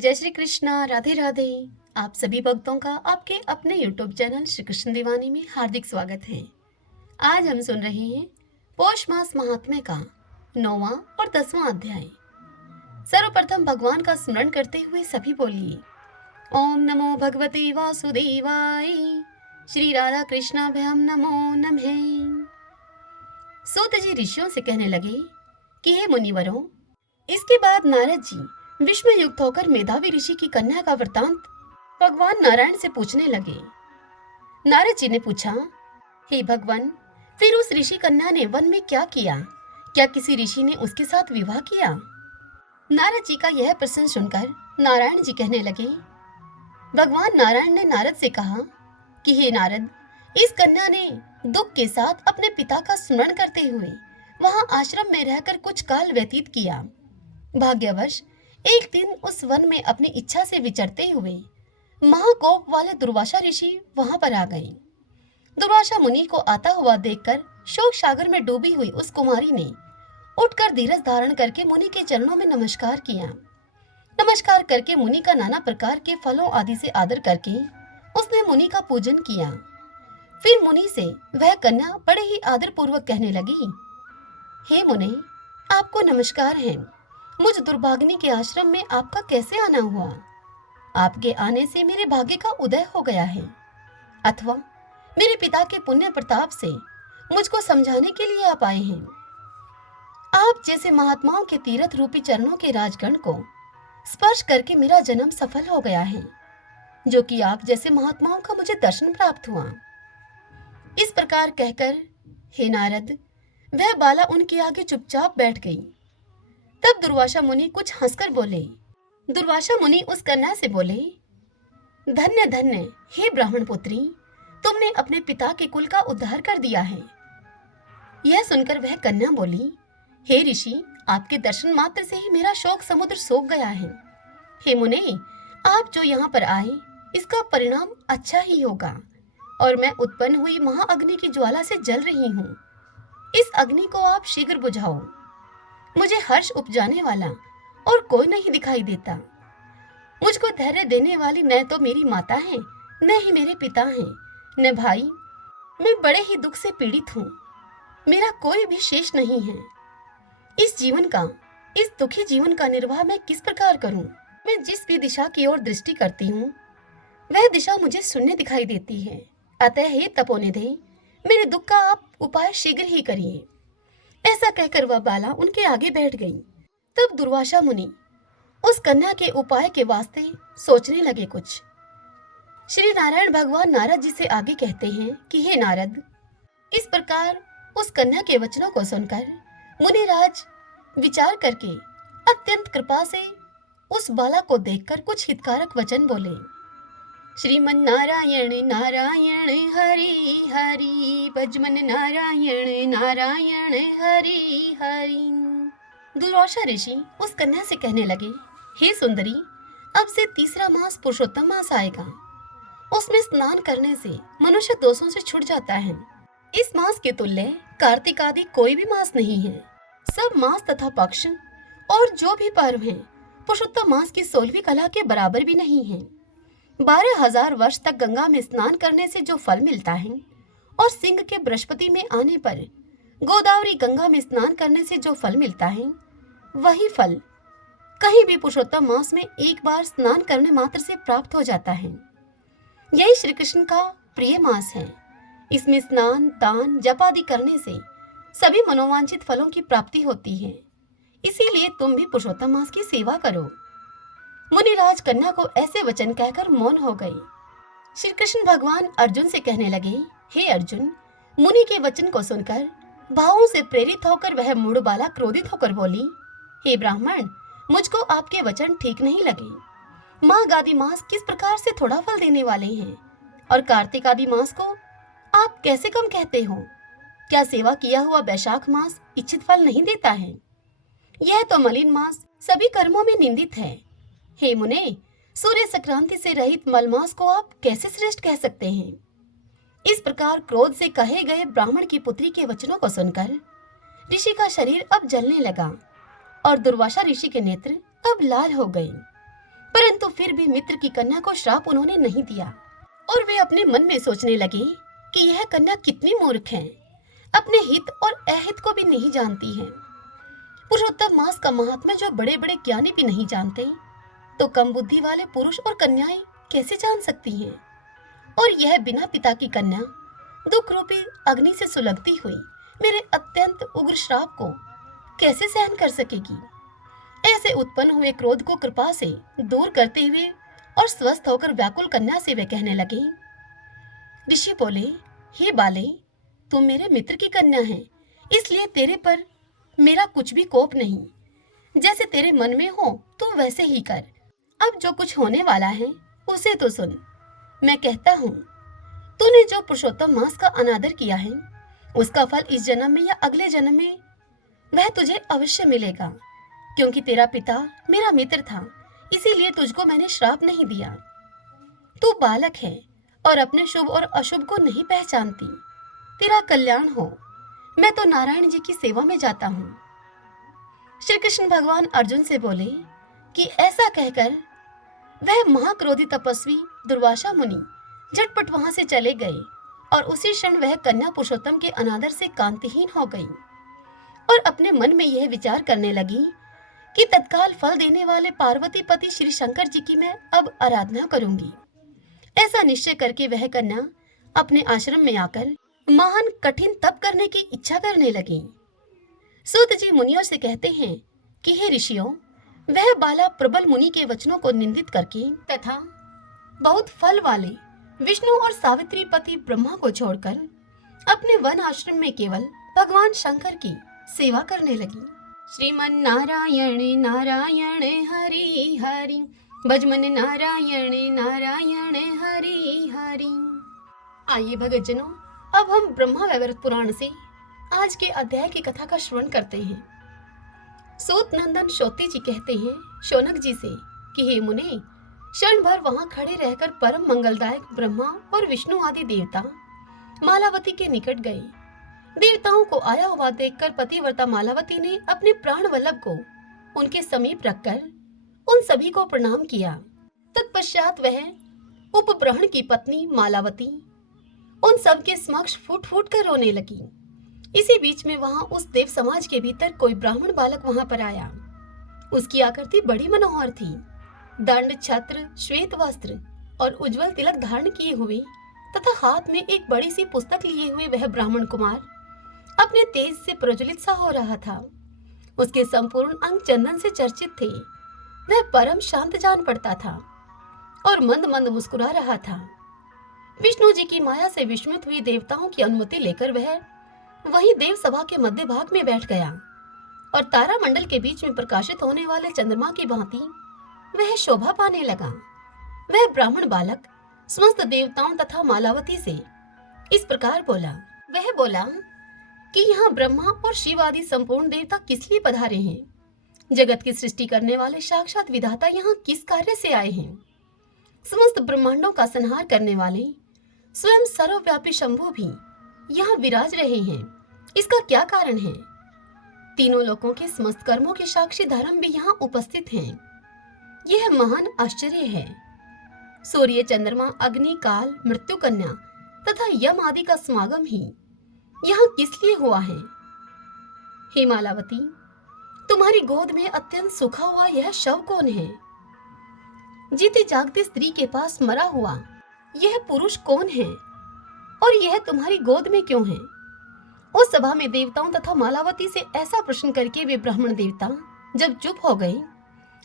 जय श्री कृष्णा, राधे राधे। आप सभी भक्तों का आपके अपने यूट्यूब चैनल श्री कृष्ण दीवानी में हार्दिक स्वागत है। आज हम सुन रहे हैं पौष मास महात्म्य का 9वां और 10वां अध्याय। सर्वप्रथम भगवान का स्मरण करते हुए सभी बोलिए ओम नमो भगवते वासुदेवाय। श्री राधा कृष्णाभ्याम नमो नमः। सूत जी ऋषियों से कहने लगे कि हे मुनिवरों, इसके बाद नारद जी विस्मय युक्त होकर मेधावी ऋषि की कन्या का वृतांत भगवान नारायण से पूछने लगे। नारद जी ने पूछा, हे भगवान, फिर उस ऋषि कन्या ने वन में क्या किया? क्या किसी ऋषि ने उसके साथ विवाह किया? नारद जी का यह प्रश्न सुनकर नारायण जी कहने लगे। भगवान नारायण ने नारद से कहा कि हे नारद, इस कन्या ने दुख के साथ अपने पिता का स्मरण करते हुए वहां आश्रम में रहकर कुछ काल व्यतीत किया। भाग्यवश एक दिन उस वन में अपनी इच्छा से विचरते हुए महाकोप वाले दुर्वासा ऋषि वहां पर आ गए। दुर्वासा मुनि को आता हुआ देखकर शोक सागर में डूबी हुई उस कुमारी ने उठकर धीरज धारण करके मुनि के चरणों में नमस्कार किया। नमस्कार करके मुनि का नाना प्रकार के फलों आदि से आदर करके उसने मुनि का पूजन किया। फिर मुनि से वह कन्या बड़े ही आदर पूर्वक कहने लगी, हे मुनि, आपको नमस्कार है। मुझ दुर्भागिनी के आश्रम में आपका कैसे आना हुआ? आपके आने से मेरे भाग्य का उदय हो गया है, अथवा मेरे पिता के पुण्य प्रताप से मुझको समझाने के लिए आप आए हैं। आप जैसे महात्माओं के तीर्थ रूपी चरणों के राजगण को स्पर्श करके मेरा जन्म सफल हो गया है, जो कि आप जैसे महात्माओं का मुझे दर्शन प्राप्त हुआ। इस प्रकार कहकर हे नारद, वह बाला उनके आगे चुपचाप बैठ गई। तब दुर्वासा मुनि कुछ हंसकर बोले। दुर्वासा मुनि उस कन्या से बोले, धन्य धन्य हे ब्राह्मण पुत्री, तुमने अपने पिता के कुल का उद्धार कर दिया है। यह सुनकर वह कन्या बोली, हे ऋषि, आपके दर्शन मात्र से ही मेरा शोक समुद्र सोख गया है। हे मुने, आप जो यहाँ पर आए इसका परिणाम अच्छा ही होगा, और मैं उत्पन्न हुई महाअग्नि की ज्वाला से जल रही हूँ। इस अग्नि को आप शीघ्र बुझाओ। मुझे हर्ष उपजाने वाला और कोई नहीं दिखाई देता। मुझको धैर्य देने वाली न तो मेरी माता है, न ही मेरे पिता हैं, न भाई। मैं बड़े ही दुख से पीड़ित हूँ। मेरा कोई भी शेष नहीं है। इस दुखी जीवन का निर्वाह मैं किस प्रकार करूं? मैं जिस भी दिशा की ओर दृष्टि करती हूँ वह दिशा मुझे शून्य दिखाई देती है। अतः हे तपोनिधि, मेरे दुख का आप उपाय शीघ्र ही करिए। ऐसा कहकर वह बाला उनके आगे बैठ गई। तब दुर्वासा मुनि उस कन्या के उपाय के वास्ते सोचने लगे कुछ। श्री नारायण भगवान नारद जी से आगे कहते हैं कि हे नारद, इस प्रकार उस कन्या के वचनों को सुनकर मुनिराज विचार करके अत्यंत कृपा से उस बाला को देखकर कुछ हितकारक वचन बोले। श्रीमन नारायण नारायण हरि हरि, भजमन नारायण नारायण हरि हरि। दुर्वासा ऋषि उस कन्या से कहने लगे, हे सुंदरी, अब से तीसरा मास पुरुषोत्तम मास आएगा। उसमें स्नान करने से मनुष्य दोषों से छूट जाता है। इस मास के तुल्य कार्तिक आदि कोई भी मास नहीं है। सब मास तथा पक्ष और जो भी पर्व हैं पुरुषोत्तम मास की 16वीं कला के बराबर भी नहीं है। 12,000 वर्ष तक गंगा में स्नान करने से जो फल मिलता है और सिंह के बृहस्पति में आने पर गोदावरी गंगा में स्नान करने से जो फल मिलता है, वही फल कहीं भी पुरुषोत्तम मास में एक बार स्नान करने मात्र से प्राप्त हो जाता है। यही श्री कृष्ण का प्रिय मास है। इसमें स्नान, दान, जप आदि करने से सभी मनोवांछित फलों की प्राप्ति होती है। इसीलिए तुम भी पुरुषोत्तम मास की सेवा करो। मुनिराज कन्या को ऐसे वचन कहकर मौन हो गए। श्री कृष्ण भगवान अर्जुन से कहने लगे, हे अर्जुन, मुनि के वचन को सुनकर भावों से प्रेरित होकर वह मूढ़ बाला क्रोधित होकर बोली, हे ब्राह्मण, मुझको आपके वचन ठीक नहीं लगे। माघ आदि मास किस प्रकार से थोड़ा फल देने वाले हैं, और कार्तिक आदि मास को आप कैसे कम कहते हो? क्या सेवा किया हुआ वैशाख मास इच्छित फल नहीं देता है? यह तो मलिन मास सभी कर्मों में निंदित है। हे मुने, सूर्य संक्रांति से रहित मलमास को आप कैसे श्रेष्ठ कह सकते हैं? इस प्रकार क्रोध से कहे गए ब्राह्मण की पुत्री के वचनों को सुनकर ऋषि का शरीर अब जलने लगा और दुर्वासा ऋषि के नेत्र अब लाल हो गए। परंतु फिर भी मित्र की कन्या को श्राप उन्होंने नहीं दिया और वे अपने मन में सोचने लगे कि यह कन्या कितनी मूर्ख है, अपने हित और अहित को भी नहीं जानती है। पुरुषोत्तम मास का महात्म्य जो बड़े बड़े ज्ञानी भी नहीं जानते, तो कम बुद्धि वाले पुरुष और कन्याएं कैसे जान सकती हैं? और यह बिना पिता की कन्या दुख रूपी अग्नि से सुलगती हुई मेरे अत्यंत उग्र श्राप को कैसे सहन कर सकेगी? ऐसे उत्पन्न हुए क्रोध को कृपा से दूर करते हुए और स्वस्थ होकर व्याकुल कन्या से वे कहने लगे। ऋषि बोले, हे बाले, तुम मेरे मित्र की कन्या है, इसलिए तेरे पर मेरा कुछ भी कोप नहीं। जैसे तेरे मन में हो तो वैसे ही कर। अब जो कुछ होने वाला है उसे तो सुन। मैं कहता हूँ, तूने जो पुरुषोत्तम मास का अनादर किया है, उसका फल इस जन्म में या अगले जन्म में वह तुझे अवश्य मिलेगा, क्योंकि तेरा पिता मेरा मित्र था, इसीलिए तुझको मैंने श्राप नहीं दिया। तू बालक है और अपने शुभ और अशुभ को नहीं पहचानती। तेरा कल्याण हो, मैं तो नारायण जी की सेवा में जाता हूँ। श्री कृष्ण भगवान अर्जुन से बोले कि ऐसा कहकर वह महाक्रोधी तपस्वी दुर्वासा मुनि झटपट वहां से चले गए और उसी क्षण वह कन्या पुरुषोत्तम के अनादर से कांतिहीन हो गई और अपने मन में यह विचार करने लगी कि तत्काल फल देने वाले पार्वती पति श्री शंकर जी की मैं अब आराधना करूंगी। ऐसा निश्चय करके वह कन्या अपने आश्रम में आकर महान कठिन तप करने की इच्छा करने लगी। सूत जी मुनियों से कहते हैं कि हे ऋषियों, वह बाला प्रबल मुनि के वचनों को निंदित करके तथा बहुत फल वाले विष्णु और सावित्री पति ब्रह्मा को छोड़कर अपने वन आश्रम में केवल भगवान शंकर की सेवा करने लगी। श्रीमन नारायण नारायण हरि हरि, भजमन नारायण नारायण हरि हरि। आइए भगतजनों, अब हम ब्रह्मा वैवर्त पुराण से आज के अध्याय की कथा का श्रवण करते हैं। सूत नंदन शोती जी कहते हैं शौनक जी से कि हे मुने, क्षण भर वहां खड़े रहकर परम मंगलदायक ब्रह्मा और विष्णु आदि देवता मालावती के निकट गए। देवताओं को आया हुआ देखकर पतिव्रता मालावती ने अपने प्राण वल्लभ को उनके समीप रखकर उन सभी को प्रणाम किया। तत्पश्चात वह उपब्रहण की पत्नी मालावती उन सब के समक्ष फूट फूट कर रोने लगी। इसी बीच में वहां उस देव समाज के भीतर कोई ब्राह्मण बालक वहां पर आया। उसकी आकृति बड़ी मनोहर थी। दंड, छत्र, श्वेत वस्त्र और उज्जवल तिलक धारण किए हुए तथा हाथ में एक बड़ी सी पुस्तक लिए हुए वह ब्राह्मण कुमार अपने तेज से प्रज्वलित सा हो रहा था। उसके संपूर्ण अंग चंदन से चर्चित थे। वह परम शांत जान पड़ता था और मंद मंद मुस्कुरा रहा था। विष्णु जी की माया से विस्मित हुई देवताओं की अनुमति लेकर वह वहीं देव सभा के मध्य भाग में बैठ गया और तारामंडल के बीच में प्रकाशित होने वाले चंद्रमा की भांति वह शोभा पाने लगा। वह ब्राह्मण बालक समस्त देवताओं तथा मालावती से इस प्रकार बोला। वह बोला कि यहाँ ब्रह्मा और शिव आदि संपूर्ण देवता किस लिए पधारे हैं? जगत की सृष्टि करने वाले साक्षात विधाता यहाँ किस कार्य से आए हैं? समस्त ब्रह्मांडों का संहार करने वाले स्वयं सर्वव्यापी शंभु भी यहाँ विराज रहे हैं। इसका क्या कारण है? तीनों लोकों के समस्त कर्मों के साक्षी धर्म भी यहाँ उपस्थित हैं। यह महान आश्चर्य है। सूर्य, चंद्रमा, अग्नि, काल, मृत्यु कन्या तथा यम आदि का समागम ही यहाँ किस लिए हुआ है? हे मालावती, तुम्हारी गोद में अत्यंत सूखा हुआ यह शव कौन है? जीती जागती स्त्री के पास मरा हुआ यह पुरुष कौन है और यह तुम्हारी गोद में क्यों है? उस सभा में देवताओं तथा मालावती से ऐसा प्रश्न करके वे ब्राह्मण देवता जब चुप हो गए,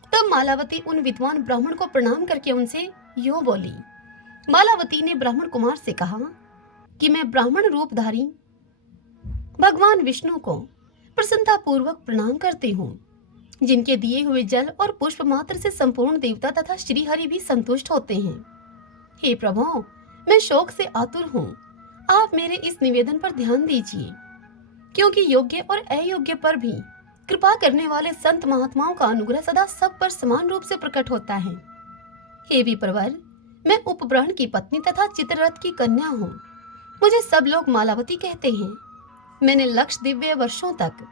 तब मालावती उन विद्वान ब्राह्मण को प्रणाम करके उनसे यूं बोली। मालावती ने ब्राह्मण कुमार से कहा कि मैं ब्राह्मण रूपधारी भगवान विष्णु को प्रसन्नता पूर्वक प्रणाम करती हूँ, जिनके दिए हुए जल और पुष्प मात्र से संपूर्ण देवता तथा श्रीहरि भी संतुष्ट होते हैं। हे प्रभु, मैं शोक से आतुर हूँ। आप मेरे इस निवेदन पर ध्यान दीजिए, क्योंकि योग्य और अयोग्य पर भी कृपा करने वाले संत महात्माओं का अनुग्रह सदा सब पर समान रूप से प्रकट होता है। हे विप्रवर, मैं उपब्रहण की पत्नी तथा चित्ररथ की कन्या हूँ। मुझे सब लोग मालावती कहते हैं। मैंने लक्ष दिव्य वर्षों तक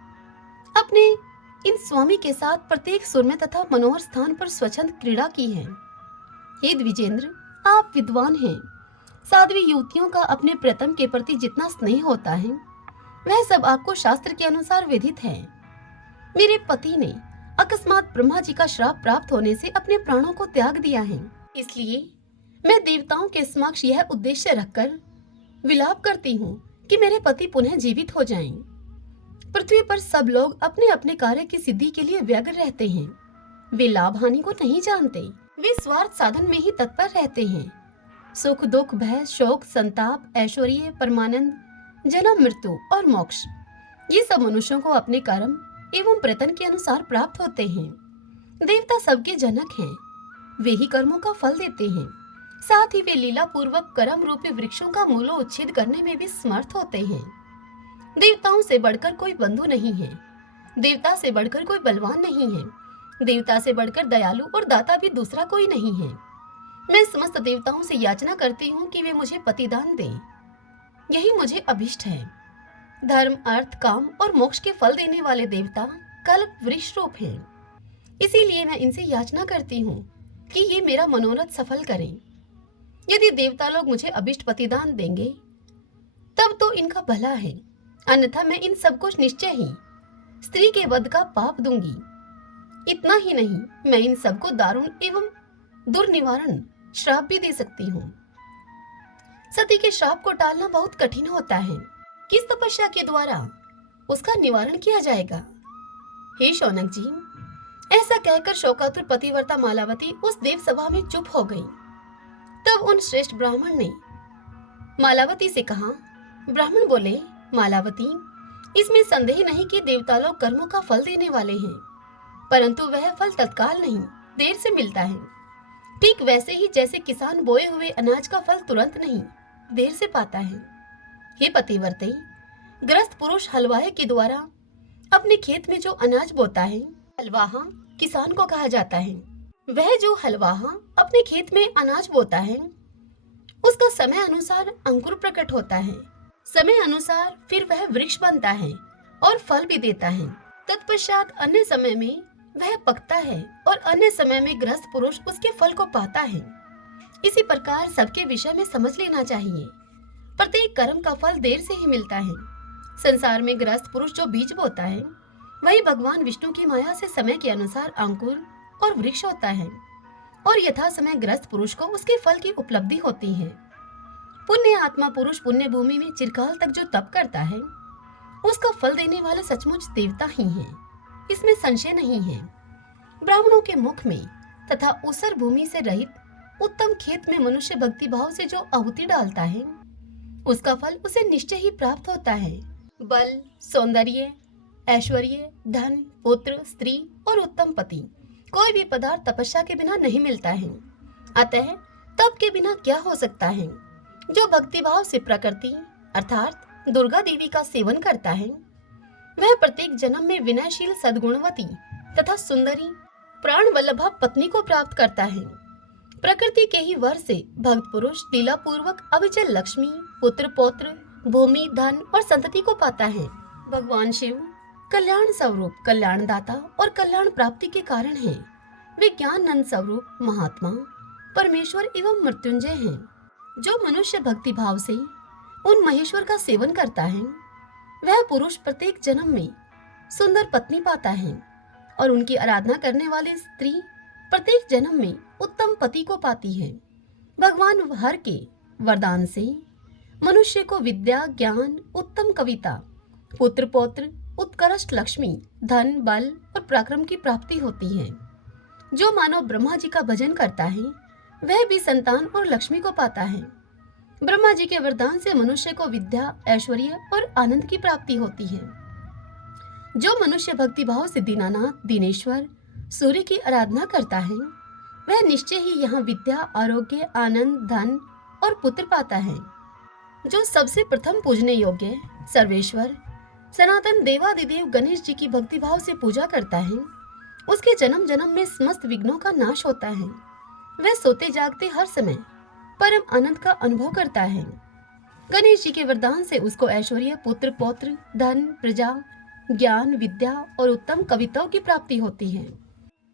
अपने इन स्वामी के साथ प्रत्येक सुरम्य तथा मनोहर स्थान पर स्वच्छंद क्रीड़ा की है। हे द्विजेंद्र, आप विद्वान हैं। साध्वी युवतियों का अपने प्रियतम के प्रति जितना स्नेह होता है, वह सब आपको शास्त्र के अनुसार विदित है। मेरे पति ने अकस्मात ब्रह्मा जी का श्राप प्राप्त होने से अपने प्राणों को त्याग दिया है। इसलिए मैं देवताओं के समक्ष यह उद्देश्य रखकर विलाप करती हूँ कि मेरे पति पुनः जीवित हो जाएं। पृथ्वी पर सब लोग अपने अपने कार्य की सिद्धि के लिए व्यग्र रहते हैं। वे लाभ हानि को नहीं जानते। वे स्वार्थ साधन में ही तत्पर रहते हैं। सुख दुख, भय, शोक, संताप, ऐश्वर्य, परमानंद, जन्म, मृत्यु और मोक्ष, ये सब मनुष्यों को अपने कर्म एवं प्रयत्न के अनुसार प्राप्त होते हैं। देवता सबके जनक हैं। वे ही कर्मों का फल देते हैं। साथ ही वे लीला पूर्वक कर्म रूपी वृक्षों का मूलोच्छेद करने में भी समर्थ होते हैं। देवताओं से बढ़कर कोई बंधु नहीं है। देवता से बढ़कर कोई बलवान नहीं है। देवता से बढ़कर दयालु और दाता भी दूसरा कोई नहीं है। मैं समस्त देवताओं से याचना करती हूँ कि वे मुझे पतिदान दें। यही मुझे अभिष्ट है। धर्म, अर्थ, काम और मोक्ष के फल देने वाले देवता कल्प वृक्ष रूप हैं। इसीलिए मैं इनसे याचना करती हूँ कि ये मेरा मनोरथ सफल करें। यदि देवता लोग मुझे अभिष्ट पतिदान देंगे तब तो इनका भला है, अन्यथा मैं इन सबको निश्चय ही स्त्री के वध का पाप दूंगी। इतना ही नहीं, मैं इन सबको दारुण एवं दुर्निवारण श्राप भी दे सकती हूँ। सती के श्राप को टालना बहुत कठिन होता है। किस तपस्या के द्वारा उसका निवारण किया जाएगा? हे शौनक जी, ऐसा कहकर शोकातुर पतिव्रता मालावती उस देव सभा में चुप हो गई। तब उन श्रेष्ठ ब्राह्मण ने मालावती से कहा। ब्राह्मण बोले, मालावती, इसमें संदेह नहीं कि देवता लोग कर्मों का फल देने वाले हैं, परंतु वह फल तत्काल नहीं, देर से मिलता है। ठीक वैसे ही जैसे किसान बोए हुए अनाज का फल तुरंत नहीं, देर से पाता है। हे पतिव्रते, गृहस्थ पुरुष हलवाहे के द्वारा अपने खेत में जो अनाज बोता है, हलवाहा किसान को कहा जाता है। वह जो हलवाहा अपने खेत में अनाज बोता है, उसका समय अनुसार अंकुर प्रकट होता है। समय अनुसार फिर वह वृक्ष बनता है और फल भी देता है। तत्पश्चात अन्य समय में वह पकता है और अन्य समय में गृहस्थ पुरुष उसके फल को पाता है। इसी प्रकार सबके विषय में समझ लेना चाहिए। प्रत्येक कर्म का फल देर से ही मिलता है। संसार में गृहस्थ पुरुष जो बीज बोता है, वही भगवान विष्णु की माया से समय के अनुसार अंकुर और वृक्ष होता है और यथा समय गृहस्थ पुरुष को उसके फल की उपलब्धि होती है। पुण्य आत्मा पुरुष पुण्य भूमि में चिरकाल तक जो तप करता है, उसका फल देने वाले सचमुच देवता ही हैं। इसमें संशय नहीं है। ब्राह्मणों के मुख में तथा ऊसर भूमि से रहित उत्तम खेत में मनुष्य भक्ति भाव से जो आहुति डालता है, उसका फल उसे निश्चय ही प्राप्त होता है। बल, सौंदर्य, ऐश्वर्य, धन, पुत्र, स्त्री और उत्तम पति, कोई भी पदार्थ तपस्या के बिना नहीं मिलता है। अतः तप के बिना क्या हो सकता है? जो भक्तिभाव से प्रकृति अर्थात दुर्गा देवी का सेवन करता है, वह प्रत्येक जन्म में विनयशील, सद्गुणवती तथा सुंदरी, प्राण वल्लभा पत्नी को प्राप्त करता है। प्रकृति के ही वर से भक्त पुरुष लीला पूर्वक अविचल लक्ष्मी, पुत्र, पौत्र, भूमि, धन और संतति को पाता है। भगवान शिव कल्याण स्वरूप, कल्याणदाता और कल्याण प्राप्ति के कारण हैं। वे ज्ञान नंद स्वरूप, महात्मा, परमेश्वर एवं मृत्युंजय हैं। जो मनुष्य भक्ति भाव से उन महेश्वर का सेवन करता है, वह पुरुष प्रत्येक जन्म में सुंदर पत्नी पाता है और उनकी आराधना करने वाली स्त्री प्रत्येक जन्म में उत्तम पति को पाती है। भगवान हर के वरदान से मनुष्य को विद्या, ज्ञान, उत्तम कविता, पुत्र, पौत्र, उत्कृष्ट लक्ष्मी, धन, बल और पराक्रम की प्राप्ति होती है। जो मानव ब्रह्मा जी का भजन करता है, वह भी संतान और लक्ष्मी को पाता है। ब्रह्मा जी के वरदान से मनुष्य को विद्या, ऐश्वर्य और आनंद की प्राप्ति होती है। जो मनुष्य भक्ति भाव से दीनानाथ, दीनेश्वर, सूर्य की आराधना करता है, वह निश्चय ही यहाँ विद्या, आरोग्य, आनंद, धन और पुत्र पाता है। जो सबसे प्रथम पूजने योग्य सर्वेश्वर सनातन देवादिदेव गणेश जी की भक्ति भाव से पूजा करता है, उसके जन्म जन्म में समस्त विघ्नों का नाश होता है। वह सोते जागते हर समय परम आनंद का अनुभव करता है। गणेश जी के वरदान से उसको ऐश्वर्य, पुत्र, पौत्र, धन, प्रजा, ज्ञान, विद्या और उत्तम कविताओं की प्राप्ति होती है।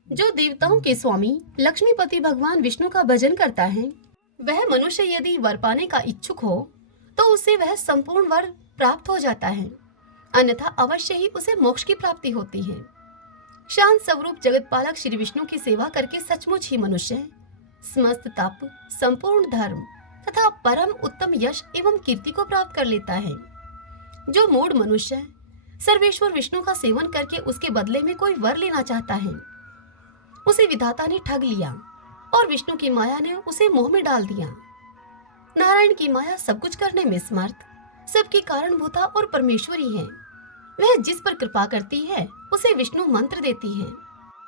जो देवताओं के स्वामी लक्ष्मीपति भगवान विष्णु का भजन करता है, वह मनुष्य यदि वर पाने का इच्छुक हो तो उसे वह संपूर्ण वर प्राप्त हो जाता है, अन्यथा अवश्य ही उसे मोक्ष की प्राप्ति होती है। शांत स्वरूप जगतपालक श्री विष्णु की सेवा करके सचमुच ही मनुष्य समस्त तप, संपूर्ण धर्म तथा परम उत्तम यश एवं कीर्ति को प्राप्त कर लेता है। जो मूढ़ मनुष्य सर्वेश्वर विष्णु का सेवन करके उसके बदले में कोई वर लेना चाहता है, उसे विधाता ने ठग लिया और विष्णु की माया ने उसे मोह में डाल दिया। नारायण की माया सब कुछ करने में समर्थ, सबकी कारणभूता और परमेश्वरी है। वह जिस पर कृपा करती है उसे विष्णु मंत्र देती है।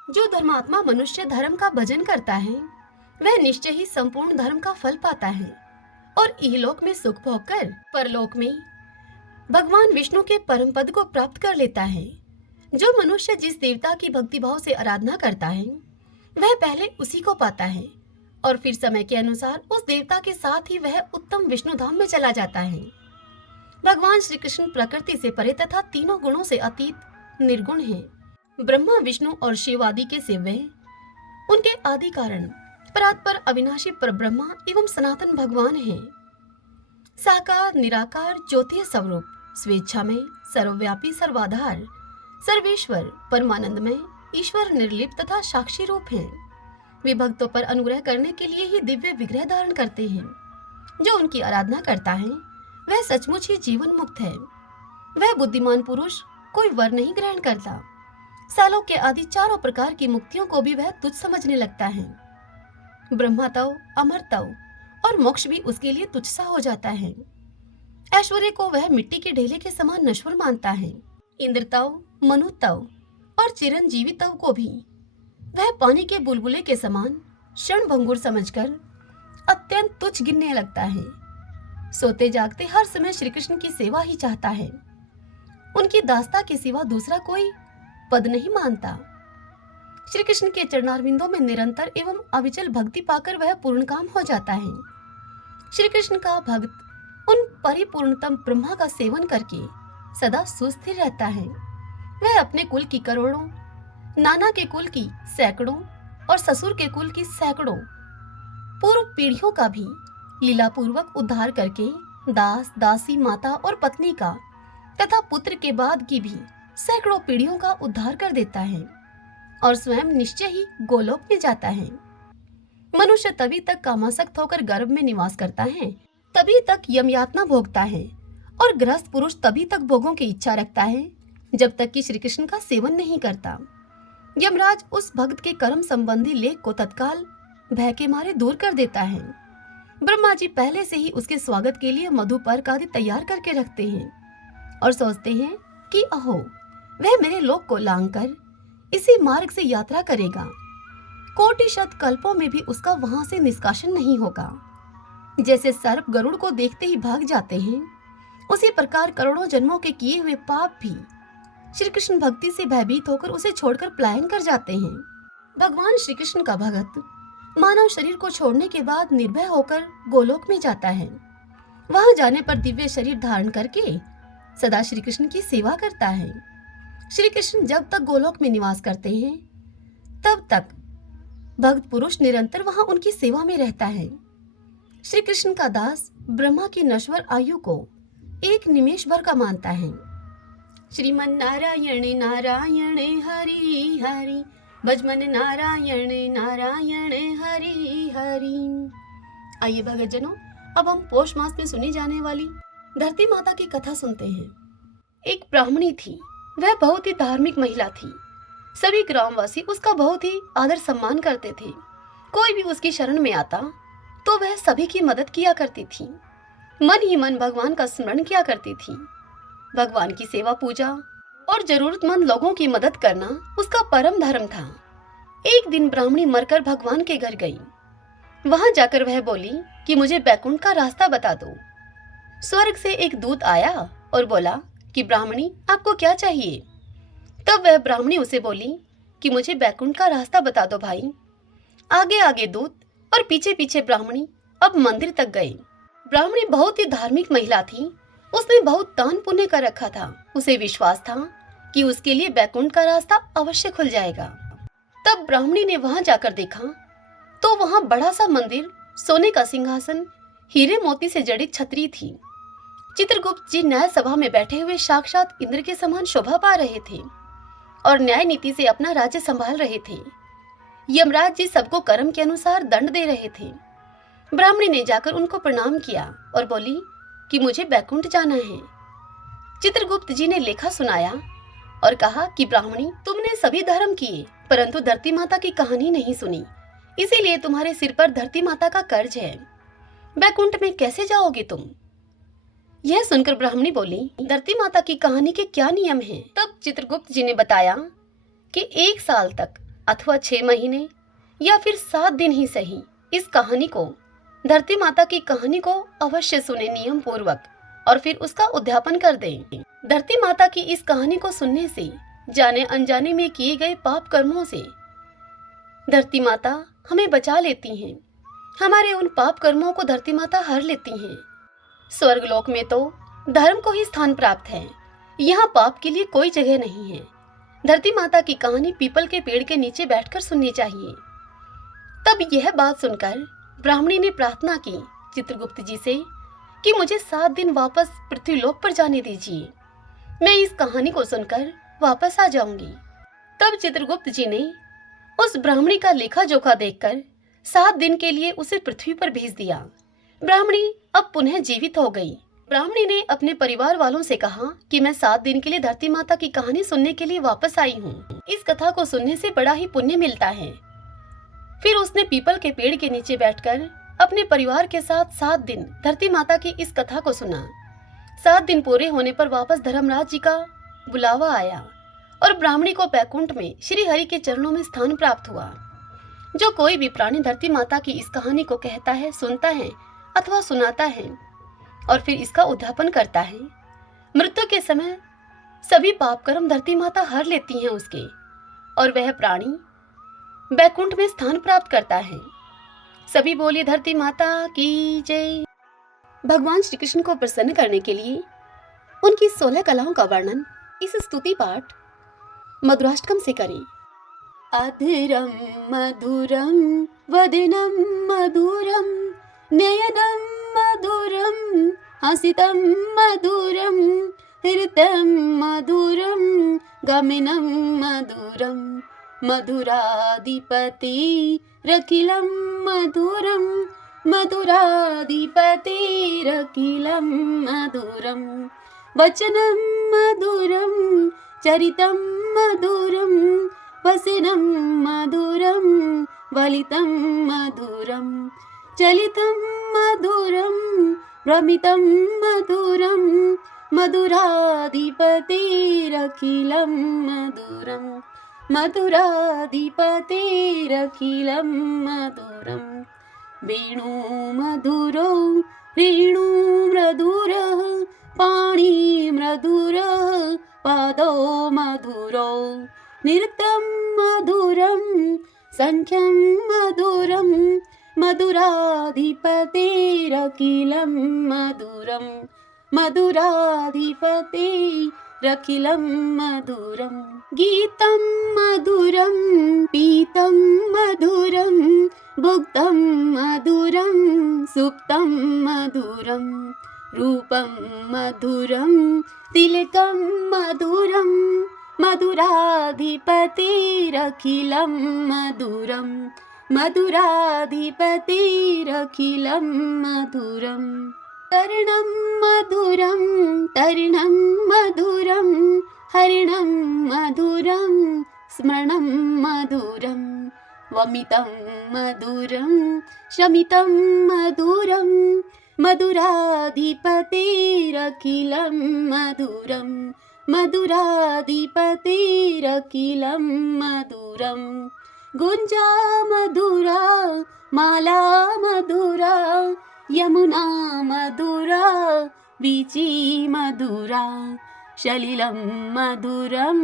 जो धर्मात्मा मनुष्य धर्म का भजन करता है, वह निश्चय ही संपूर्ण धर्म का फल पाता है और इहलोक में सुख भोग कर परलोक में भगवान विष्णु के परम पद को प्राप्त कर लेता है। जो मनुष्य जिस देवता की भक्तिभाव से आराधना करता है, वह पहले उसी को पाता है और फिर समय के अनुसार उस देवता के साथ ही वह उत्तम विष्णु धाम में चला जाता है। भगवान श्री कृष्ण प्रकृति से परे तथा तीनों गुणों से अतीत निर्गुण हैं। ब्रह्मा, विष्णु और शिव आदि के सेव्य उनके आदि कारण परात्पर अविनाशी परब्रह्मा एवं सनातन भगवान हैं। साकार निराकार ज्योतिष स्वरूप, स्वेच्छा में सर्वव्यापी, सर्वाधार, सर्वेश्वर, परमानंदमय, ईश्वर निर्लिप्त तथा साक्षी रूप हैं। वे भक्तों पर अनुग्रह करने के लिए ही दिव्य विग्रह धारण करते हैं। जो उनकी आराधना करता है वह सचमुच ही जीवन मुक्त है। वह बुद्धिमान पुरुष कोई वर नहीं ग्रहण करता। सालों के आदि चारों प्रकार की मुक्तियों को भी वह तुच्छ समझने लगता है। ब्रह्मा तव, अमर तव और मोक्ष भी उसके लिए तुच्छ सा हो जाता है। ऐश्वर्य को वह मिट्टी के ढेले के समान नश्वर मानता है। इंद्र तव, मनु तव और चिरंजीवी तव को भी वह पानी के बुलबुले के समान क्षणभंगुर समझकर अत्यंत तुच्छ गिनने लगता है। सोते जागते हर समय श्री कृष्ण की सेवा ही चाहता है। उनकी दासता के सिवा दूसरा कोई पद नहीं मानता। श्री कृष्ण के चरणारविंदों में निरंतर एवं अविचल भक्ति पाकर वह पूर्ण काम हो जाता है। श्री कृष्ण का भक्त उन परिपूर्णतम ब्रह्मा का सेवन करके सदा सुस्थिर रहता है। वह अपने कुल की करोड़ों, नाना के कुल की सैकड़ों और ससुर के कुल की सैकड़ों पूर्व पीढ़ियों का भी लीलापूर्वक उद्धार करके दास, दासी, माता और पत्नी का तथा पुत्र के बाद की भी सैकड़ों पीढ़ियों का उद्धार कर देता है और स्वयं निश्चय ही गोलोक में जाता है। मनुष्य तभी तक कामासक्त होकर गर्भ में निवास करता है, तभी तक यमयातना भोगता है और गृहस्थ पुरुष तभी तक भोगों की इच्छा रखता है जब तक कि श्री कृष्ण का सेवन नहीं करता। यमराज उस भक्त के कर्म संबंधी लेख को तत्काल भय के मारे दूर कर देता है। ब्रह्मा जी पहले से ही उसके स्वागत के लिए मधुपर्क आदि तैयार करके रखते हैं और सोचते हैं कि अहो, वह मेरे लोक को लांघकर इसी मार्ग से यात्रा करेगा। कोटि शत कल्पों में भी उसका वहां से निष्कासन नहीं होगा। जैसे सर्प गरुड़ को देखते ही भाग जाते हैं, उसी प्रकार करोड़ों जन्मों के किए हुए पाप भी श्री कृष्ण भक्ति से भयभीत होकर उसे छोड़कर पलायन कर जाते हैं। भगवान श्री कृष्ण का भक्त मानव शरीर को छोड़ने के बाद निर्भय होकर गोलोक में जाता है। वहां जाने पर दिव्य शरीर धारण करके सदा श्री कृष्ण की सेवा करता है। श्री कृष्ण जब तक गोलोक में निवास करते हैं, तब तक भक्त पुरुष निरंतर वहां उनकी सेवा में रहता है। श्री कृष्ण का दास ब्रह्मा की नश्वर आयु को एक निमेष भर का मानता है। श्रीमन नारायण नारायण हरि हरि, भजमन नारायण नारायण हरि हरि। आइए भगतजनों, अब हम पौष मास में सुनी जाने वाली धरती माता की कथा सुनते हैं। एक ब्राह्मणी थी। वह बहुत ही धार्मिक महिला थी। सभी ग्रामवासी उसका बहुत ही आदर सम्मान करते थे। कोई भी उसकी शरण में आता तो वह सभी की मदद किया करती थी। मन ही मन भगवान का स्मरण किया करती थी। भगवान की सेवा पूजा और जरूरतमंद लोगों की मदद करना उसका परम धर्म था। एक दिन ब्राह्मणी मरकर भगवान के घर गई। वहां जाकर वह बोली कि मुझे बैकुंठ का रास्ता बता दो। स्वर्ग से एक दूत आया और बोला कि ब्राह्मणी, आपको क्या चाहिए? तब वह ब्राह्मणी उसे बोली कि मुझे बैकुंठ का रास्ता बता दो भाई। आगे आगे दूत और पीछे पीछे ब्राह्मणी अब मंदिर तक गए। ब्राह्मणी बहुत ही धार्मिक महिला थी। उसने बहुत दान पुण्य कर रखा था। उसे विश्वास था कि उसके लिए बैकुंठ का रास्ता अवश्य खुल जाएगा। तब ब्राह्मणी ने वहां जाकर देखा तो वहां बड़ा सा मंदिर, सोने का सिंहासन, हीरे मोती से जड़ी छतरी थी। चित्रगुप्त जी न्याय सभा में बैठे हुए साक्षात इंद्र के समान शोभा पा रहे थे और न्याय नीति से अपना राज्य संभाल रहे थे। यमराज जी सबको कर्म के अनुसार दंड दे रहे थे। ब्राह्मणी ने जाकर उनको प्रणाम किया और बोली कि मुझे बैकुंठ जाना है। चित्रगुप्त जी ने लेखा सुनाया और कहा कि ब्राह्मणी, तुमने सभी धर्म किए परंतु धरती माता की कहानी नहीं सुनी, इसीलिए तुम्हारे सिर पर धरती माता का कर्ज है। बैकुंठ में कैसे जाओगे तुम? यह सुनकर ब्राह्मणी बोली, धरती माता की कहानी के क्या नियम हैं? तब चित्रगुप्त जी ने बताया कि 1 साल तक अथवा 6 महीने या फिर 7 दिन ही सही, इस कहानी को, धरती माता की कहानी को अवश्य सुने नियम पूर्वक और फिर उसका उद्यापन कर दें। धरती माता की इस कहानी को सुनने से जाने अनजाने में किए गए पाप कर्मों से धरती माता हमें बचा लेती हैं। हमारे उन पाप कर्मों को धरती माता हर लेती हैं। स्वर्गलोक में तो धर्म को ही स्थान प्राप्त है, यहाँ पाप के लिए कोई जगह नहीं है। धरती माता की कहानी पीपल के पेड़ के नीचे बैठकर सुननी चाहिए। तब यह बात सुनकर ब्राह्मणी ने प्रार्थना की चित्रगुप्त जी से कि मुझे 7 दिन वापस पृथ्वीलोक पर जाने दीजिए, मैं इस कहानी को सुनकर वापस आ जाऊंगी। तब चित्रगुप्त जी ने उस ब्राह्मणी का लेखा जोखा देखकर 7 दिन के लिए उसे पृथ्वी पर भेज दिया। ब्राह्मणी अब पुनः जीवित हो गई। ब्राह्मणी ने अपने परिवार वालों से कहा कि मैं 7 दिन के लिए धरती माता की कहानी सुनने के लिए वापस आई हूँ। इस कथा को सुनने से बड़ा ही पुण्य मिलता है। फिर उसने पीपल के पेड़ के नीचे बैठकर अपने परिवार के साथ 7 दिन धरती माता की इस कथा को सुना। 7 दिन पूरे होने पर वापस धर्मराज जी का बुलावा आया और ब्राह्मणी को बैकुंठ में श्री हरि के चरणों में स्थान प्राप्त हुआ। जो कोई भी प्राणी धरती माता की इस कहानी को कहता है, सुनता है अथवा सुनाता है और फिर इसका उद्यापन करता है, मृत्यु के समय सभी पाप कर्म धरती माता हर लेती हैं उसके, और वह प्राणी बैकुंठ में स्थान प्राप्त करता है। सभी बोलिए धरती माता की जय। भगवान श्री कृष्ण को प्रसन्न करने के लिए उनकी 16 कलाओं का वर्णन इस स्तुति पाठ मधुराष्टकम से करें। अधीरम मधुरम वदनम मधुरम नयनम मधुरम हसितम मधुरम हृदयम मधुरम गमनम मधुरम मधुराधिपति रखिलम मधुरम मधुराधिपति रखिलम मधुरम वचनम मधुरम चरितम मधुरम वसनम मधुरम वलितम मधुरम चलितम मधुरम भ्रमितम मधुरम मधुराधिपतिरखिलं मधुरम मधुराधिपतिरखिलं मधुरम वेणु मधुरो रेणु मधुरः पाणि मधुरः पादो मधुरो नृत्यं मधुरं संख्यं मधुरं मधुराधिपतिरखिलं मधुरं मधुराधिपतिरखिलं मधुरं गीतं मधुरं पीतं मधुरं भुक्तं मधुरं सुप्तं मधुरं रूपं मधुरं तिलकं मधुरं मधुराधिपतिरखिलं मधुरं मधुराधिपतिरखिलं मधुरं तरणं मधुरं तरणं मधुरं हरिणं मधुरं स्मरणं मधुरं वमितं मधुरं शमितं मधुरं मधुराधिपतिरखिलं मधुरं मधुराधिपतिरखिलं मधुरं गुंजा मधुरा माला मधुरा यमुना मधुरा वीची मधुरा सलिलं मधुरं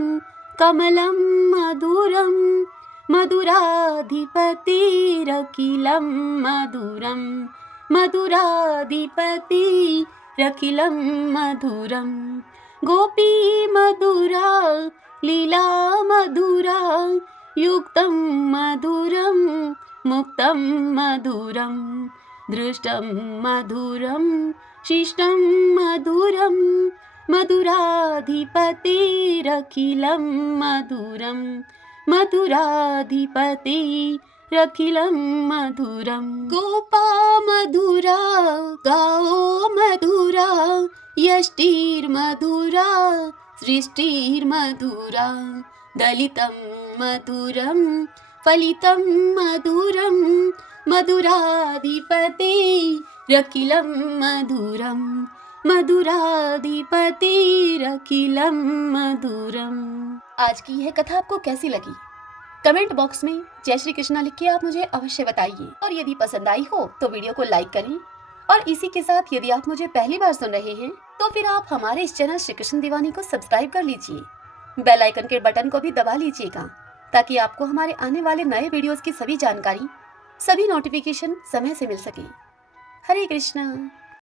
कमलं मधुरं मधुराधिपतिरखिलं मधुरं मधुराधिपतिरखिलं मधुरं गोपी मधुरा लीला मधुरा युक्तं मधुरं मुक्तं मधुरं दृष्टं मधुरं शिष्टं मधुरं मधुराधिपतिरखिलं मधुरं मधुराधिपतिरखिलं मधुरं गोपा मधुरा गाओ मधुरा यष्टिर्मधुरा सृष्टिर्मधुरा दलितं मधुरं फलितं मधुरं मधुराधिपतिरखिलं मधुरं मधुराधिपतिरखिलं मधुरम। आज की यह कथा आपको कैसी लगी? कमेंट बॉक्स में जय श्री कृष्णा लिख के आप मुझे अवश्य बताइए। और यदि पसंद आई हो तो वीडियो को लाइक करें। और इसी के साथ यदि आप मुझे पहली बार सुन रहे हैं तो फिर आप हमारे इस चैनल श्री कृष्ण दीवानी को सब्सक्राइब कर लीजिए। बेल आइकन के बटन को भी दबा लीजिएगा ताकि आपको हमारे आने वाले नए वीडियोस की सभी जानकारी, सभी नोटिफिकेशन समय से मिल सके। हरे कृष्णा।